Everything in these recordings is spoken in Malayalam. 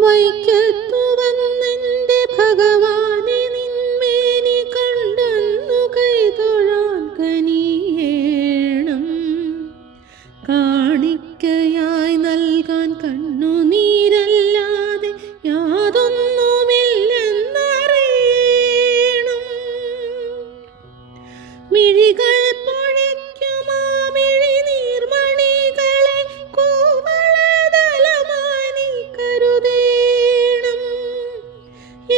വൈക്കത്തു വന്നെന്റെ ഭഗവാനെ നിന്മേനി കണ്ടെന്നു കൈതൊഴാൻ കനിയേണം. കാണിക്കയായി നൽകാൻ കണ്ണുനീരല്ലാതെ യാതൊന്നുമില്ലെന്നറിയണം. മിഴികൾ പൊഴിക്കുമാ മിഴിനീർമണികളെ കോവളതലമാനി കരുതേണം.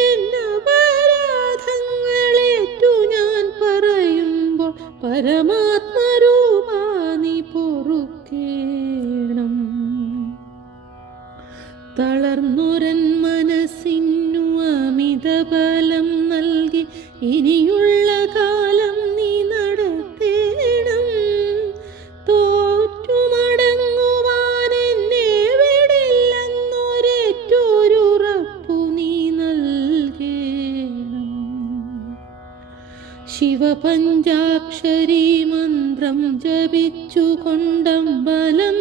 എന്നപരാധങ്ങളേറ്റു ഞാൻ പറയുമ്പോൾ പരമാത്മരൂപാ നീ പൊറുക്കേണം. തളർന്നുരൻ മനസ്സിനു അമിതബലം നൽകി ഇനിയുള്ള കാലം നീ നടത്തേണം. തോറ്റുമടങ്ങുവാൻ എന്നെ വിടില്ലെന്നൊരേറ്റൊരുറപ്പു നീ നൽകേണം. ശിവപഞ്ചാക്ഷരി മന്ത്രം ജപിച്ചുകൊണ്ടമ്പലം